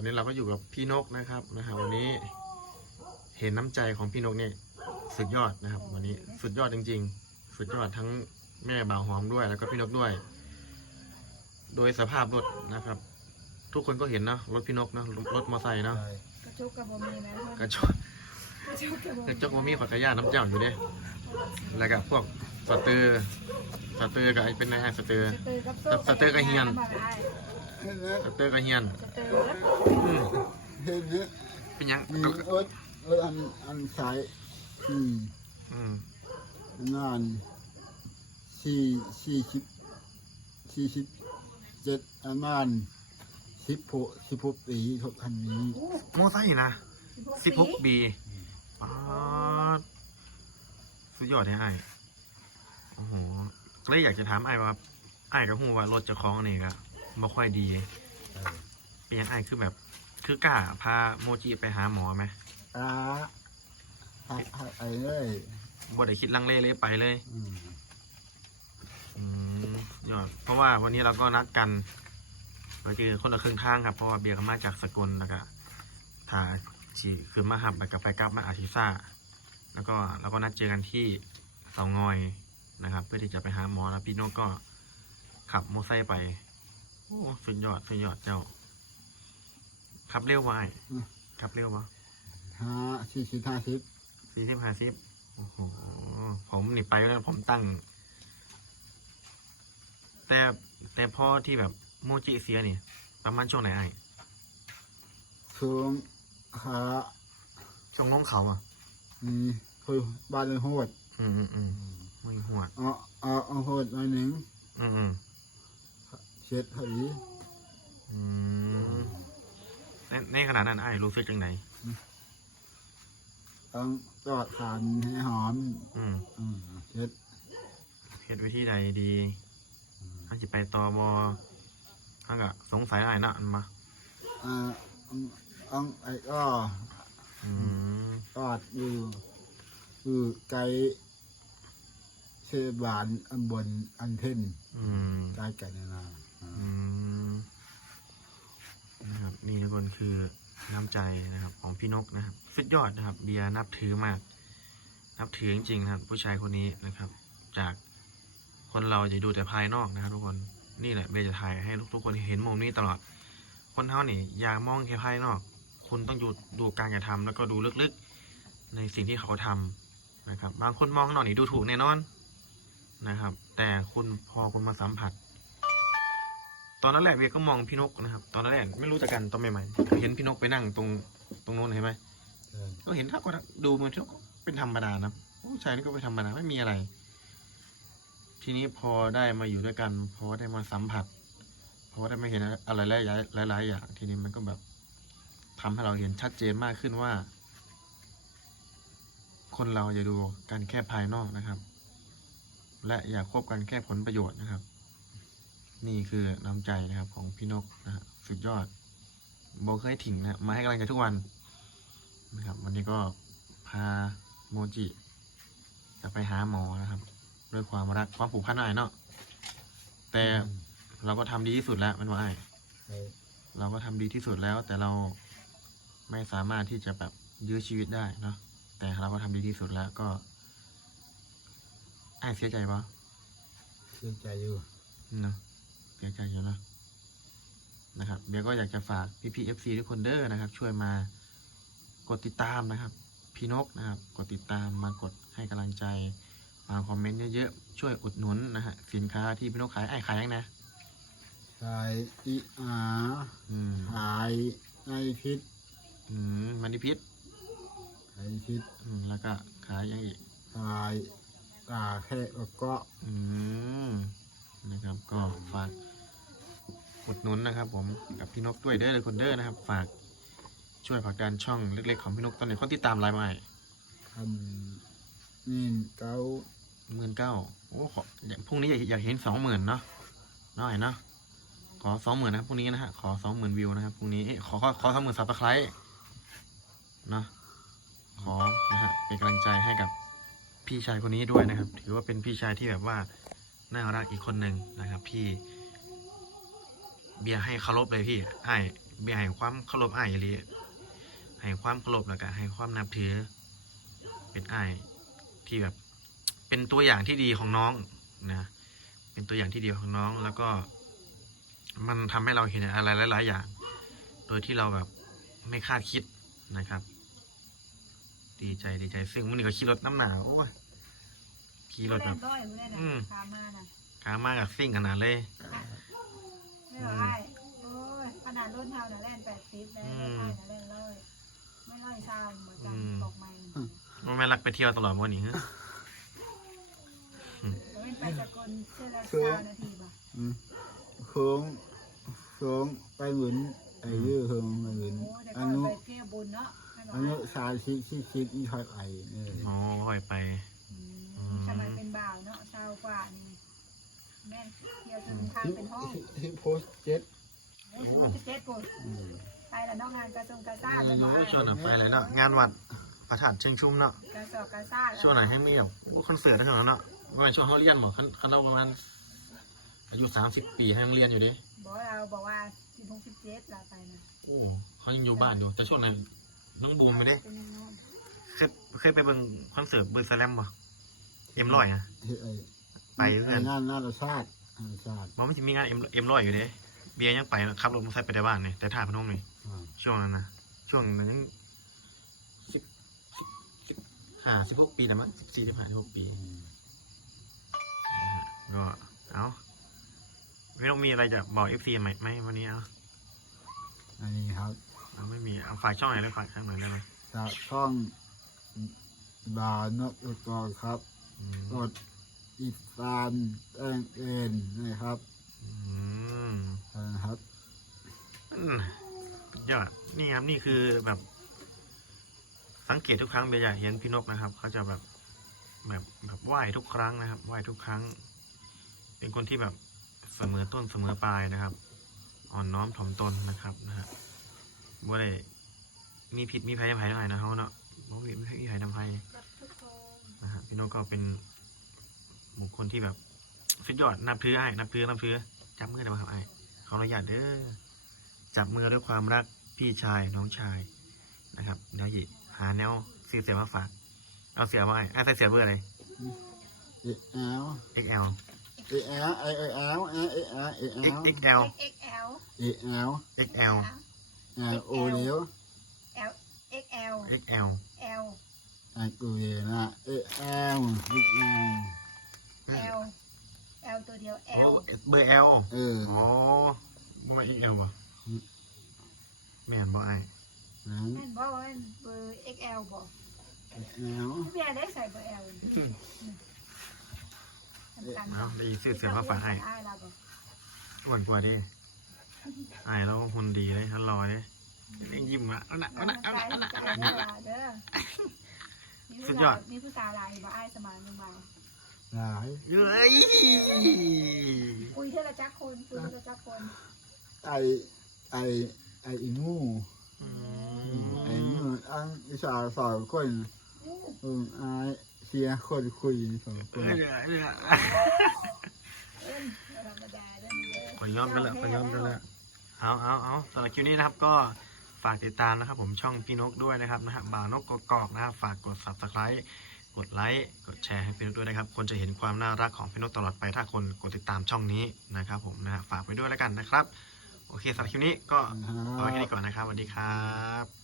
อนนี้เราก็อยู่กับพี่นกนะครับนะครับวันนี้เห็นน้ำใจของพี่นกเนี่ยสุดยอดนะครับ วันนี้สุดยอดจริง ๆ สุดยอดทั้งแม่บ่าวหอมด้วย แล้วก็พี่นกด้วย โดยสภาพรถนะครับ ทุกคนก็เห็นเนอะรถพี่นกเนอะรถมอเตอร์ไซค์เนาะใช่กระจกกับบะหมี่นะกระจกกระจกกับบะหกระมี่จกมันมีขอดกระยาน้ำเจ้าอยู่เด้แล้วก็พวกสเตอร์สเตอร์กับไอ้เป็นไงสเตอร์สเตอร์กับโซ่สเตอร์กับเฮียน เห็นไหมสเตอร์กับเฮียนสเตอร์อืมเห็นไหมเป็นหยังมีรถรถอันอันสายอืมอืมงานสี่สี่สิบสี่สิบเจ็ดประมาณสิบหกสิบหกปีทบคันนี้มอไซค์นะสิบหกปีป๊าดสุดยอดเลยไอ้โอ้โหก็เลยอยากจะถามไอ้ว่าไอ้กับหูว่ารถเจะคล้าของนี่ก็ ไม่ค่อยดีเป็นยังไงคือแบบ คือกล้าพาโมจิไปหาหมอไหมตาหายหายไปเลยบ่ได้คิดลังเลเลยไปเลย อืมอืมยอดเพราะว่าวันนี้เราก็นัดกันเราเจอคนละครึ่งทางครับ เพราะว่าเบียร์ก็มาจากสกลแล้วก็ถ่าฉีคือมาหับแล้วก็ไปกลับมาอาทิซ่า แล้วก็เราก็นัดเจอกันที่เสางอยนะครับ เพื่อที่จะไปหาหมอแล้วพี่โน้ก็ขับโมอไซค์ไป โอ้สุดยอดสุดยอดเจ้า ขับเร็ววะไอ้ขับเร็ววะห้าสี่สิบห้าสิบสี่สิบห้าสิบโอ้โหผมนี่ไปแล้วผมตั้ง แต่แต่พ่อที่แบบโมจิเสียนี่ ประมาณช่วงไหนไอ้ช่วงขาช่วงน้องเขาอะ อืมคือบ้านเลยโหดอืมอืมอืมไม่หัวด เอาเอาเอาโหดหน่อยหนึ่งอืมอืม เช็ดพอดีอืมในในขณะนั้นไอ้รู้สึกจังไหนต้องจอดทานให้หอมอืมอืมเช็ดเหตุวิธีใดดีถ้าจะไปต่อบอถ้าก็สงสัยไอ้นะอันมาอ่าอังอังไอ้ก็อืมจอดอยู่คือไกลเชบานอันบนอันเทนอืมใกล้กันนะ นะอ่าอืมนะครับนี่ทุกคนคือน้ำใจนะครับ ของพี่นกนะครับ สุดยอดนะครับเบียร์นับถือมาก นับถือจริงๆนะครับ ผู้ชายคนนี้นะครับ จากคนเราจะดูแต่ภายนอกนะครับ ทุกคนนี่แหละเบียร์จะถ่ายให้ทุกๆคนเห็นมุมนี้ตลอด คนเท่านี่อย่ามองแค่ภายนอก คุณต้องดูดูการกระทำแล้วก็ดูลึกๆ ในสิ่งที่เขาทำนะครับ บางคนมองข้างนอกนี่ดูถูกแน่นอนนะครับ แต่คุณพอคุณมาสัมผัส ตอนนั้นแรกเวียก็มองพี่นกนะครับ ตอนนั้นแรกไม่รู้จักกันตอนใหม่ๆเห็นพี่นกไปนั่งตรงตรงโน้นเห็นไหมใช่ก็เห็นถ้าก็ดูมันก็เป็นธรรมดานะผู้ชายนี่ก็เป็นธรรมดาไม่มีอะไร ทีนี้พอได้มาอยู่ด้วยกันพอได้มาสัมผัสพอได้มาเห็นอะไรหลายๆหลายๆอย่าง ทีนี้มันก็แบบทำให้เราเห็นชัดเจนมากขึ้นว่า คนเราอย่าดูกันแค่ภายนอกนะครับ และอย่าควบกันแค่ผลประโยชน์นะครับ นี่คือน้ำใจนะครับของพี่นกนะฮะสุดยอดโบเคยถิ่งนะมาให้กำลังใจทุกวันนะครับ วันนี้ก็พาโมจิจะไปหาหมอนะครับ ด้วยความรักความผูกพันหน่อยเนาะแต่เราก็ทำดีที่สุดแล้วมันว่าไอ้ใช่เราก็ทำดีที่สุดแล้ว แต่เราไม่สามารถที่จะแบบยื้อชีวิตได้เนาะแต่เราก็ทำดีที่สุดแล้วก็ไอ้เสียใจปะเชื่อใจอยู่เนาะ เสียใจอยู่เนอะนะครับเบียร์ก็อยากจะฝากพี่พีเอฟซีทุกคนเด้อนะครับ ช่วยมากดติดตามนะครับ พี่นกนะครับ กดติดตามมากดให้กำลังใจมาคอมเมนต์เยอะๆช่วยอุดหนุนนะฮะสินค้าที่พี่นกขายไอ้ขายยังนะชายอีอาอืมขายในพิษอืมมันดิพิษขายพิษอืมแล้วก็ขายยังอีกขายตาแค่แล้วก็อืม นะครับ ก็ฝากอุดหนุนนะครับ ผมกับพี่นกด้วยเด้อเลยคนเด้อนะครับ ฝากช่วยผลักดันช่องเล็กๆของพี่นกตอนนี้เขาติดตามไลน์มาทำนี่เก้าหมื่นเก้าโอ้ขออย่างพรุ่งนี้อยากอยากเห็นสองหมื่นเนาะน้อยเนาะขอสองหมื่นนะครับพรุ่งนี้นะฮะขอสองหมื่นวิวนะครับพรุ่งนี้เอ๊ะขอขอขอสองหมื่นซับสไครต์เนาะขอนะฮะเป็นกำลังใจให้กับพี่ชายคนนี้ด้วยนะครับ ถือว่าเป็นพี่ชายที่แบบว่า น่ารักอีกคนหนึ่งนะครับ พี่ เบียร์ให้เคารพเลยพี่ให้เบียร์ให้ความเคารพไอ้ายอีหลีให้ความเคารพแล้วก็ให้ความนับถือ เป็นไอ้ที่แบบ เป็นตัวอย่างที่ดีของน้องนะ เป็นตัวอย่างที่ดีของน้องแล้วก็มันทำให้เราเห็นอะไรหลาย ๆ อย่าง โดยที่เราแบบไม่คาดคิดนะครับ ดีใจดีใจซึ่งวันนี้ก็ขี่รถน้ำหนาวโอ้ย ขี่รถแบบเล่นด้อยไม่ได้นะอืม พามาน่ะขามากับซิ่งขนาดเลย ไม่หรอกไอ้โอ้ยขนาดรุ่นเท่าน่ะเล่นแปดสิบแล้วอืมไอ้น่ะเล่นร้อยไม่ร้อยเช้าเหมือนกันอืม ตกใหม่มันไม่รักไปเที่ยวตลอดวันนี้ฮะเล่นไปสกลเชื่อละเช้านาทีบ่ะอืมโค้งโค้งไปเหมือนไอ้เรื่องโค้งไปเหมือนโอ้แต่อัก็นนู้ไปเที่ยวบุญเนาะไม่หรอกอันไอ้นู้สายชิดชิดชิดอีทอยไอเอออ๋อค่อยไปอือืมม สมัยเป็นบ่าวเนาะเช้ากว่านี่แม่นเที่ยวจนทางเป็นห้องที่โพสต์เจ็ดโอ้โหสิบเจ็ดปุ่นไปแล้วเนอกงานกระทรวงกาซ่าเลยโอ้บ่โอ้ไอ้ช่วงไหนไปเลยเนาะงานวัดพระธาตุเชิงชุ่มเนาะกระสอบกาซ่าแล้วช่วงไหนให้มีแบบโอ้คอนเสิร์ตได้ช่วงนั้นเนาะว่าเป็นช่วงเขาเรียนหมอคันคันเราประมาณอายุสามสิบปีให้ยังเรียนอยู่ดิบอกเราบอกว่าสิบหกสิบเจ็ดเราไปนะโอ้เขายังอยู่บ้านอยู่แต่ช่วงนั้นน้องบูมไปดิเป็นยังไงเคยเคยไปเบิ่งคอนเสิร์ตเบอร์แลมป่ะ เอ็มร้อยนะที่ไอ้ไปเพื่อนไงานนาฏชาตินาฏชาติมันไม่จะมีงานเอ็มเอ็มร้อยอยู่เด้เบียร์ยังไปขับรถมอเตอร์ไซค์ไปได้บ้านเนี่ยแต่ท่าพนมนี่อ่าช่วงนั้นนะช่วงนั้นสิบสิบสิบห้าสิบหกปีนะมั้งสิบสี่สิบห้าสิบหกปีอืมก็เอาไม่ต้องมีอะไรจะบอกเอฟซีไหมไหมวันนี้เอาอันนี้ครับเอาไม่มีเอาฝากช่องไหนเลยฝากช่องไหนได้ไหมจากช่องบาวนกอุกรครับอืม กดติดตามแจ้งเตือนนะครับอืมนะครับ อืมยอดนี่ครับนี่คือแบบ สังเกตทุกครั้งเบียร์อยากเห็นพี่นกนะครับเขาจะแบบแบบแบบไหว้ทุกครั้งนะครับไหว้ทุกครั้ง เป็นคนที่แบบเสมอต้นเสมอปลายนะครับ อ่อนน้อมถ่อมตนนะครับนะฮะบ่ได้มีผิดมีภัยทำภัยเท่าไหร่นะเขาเนาะบ่มีไม่มีภัยทำภัยกับ ทุกคนนะฮะพี่นกก็เป็นบุคคลที่แบบสุดยอดนับถือไอ้นับถือนับถือจับมือได้ไหมครับไอ้ขออนุญาตเด้อจับมือด้วยความรักพี่ชายน้องชายนะครับเดี๋ยวหยิหาแนวซื้อเสียมาฝากเอาเสียมาไอ้ไอ้ใส่เสียเบอร์อะไรเอแอล XL เอแอลเอเอแอลเอเอแอลเอแอล XL XL เอแอล XL แอลโอเลี้ยว L XL XL L แอลกูเรียนะเอแอลเอแอล L L ตัวเดียวโอ้ L เบอร์ L เออโอ้บ่มา XL บ่แม่นบ่ไอ้นั้นแม่นบอกว่าเบอร์ XL บอกเอแอลพี่แอนได้ใส่เบอร์ L สำคัญเอาได้ซื้อเสียมาฝากไอ้อ้ายเราบอกอ้วนกว่าดิไอ้เราหุ่นดีเลยท่านรอเลยเล่งยิ้มละเอาหนะเอาหนะเอาหนะเอาหนะเอาหนะเอาหนะเด้อ สุดยอดนี่ผู้สาวลายบ่อ้ายสมานลงมาหลายเฮ้ยคุยเทละจักคนคุยเทละจักคนไอไอไออีงูอืไอมงูอังวิชาสอนคนเออไอเสียคนคุยสองคเอ้นยเดี๋ยวเดี๋ยวเอิ้นธรรมดาเด้อเด้อไปย้อนไปแล้วไปย้อนไปแล้วเอาเอาเอาสำหรับคลิปนี้นะครับก็ฝากติดตามนะครับผมช่องพี่นกด้วยนะครับนะฮะบ่าวนกกกอกนะครับฝากกด subscribe กดไลค์กดแชร์ให้พี่นกด้วยนะครับคนจะเห็นความน่ารักของพี่นกตลอดไปถ้าคนกดติดตามช่องนี้นะครับผมนะฮะฝากไปด้วยแล้วกันนะครับ โอเคสำหรับคลิปนี้ก็เอาไว้แค่นี้ก่อนนะครับสวัสดีครับ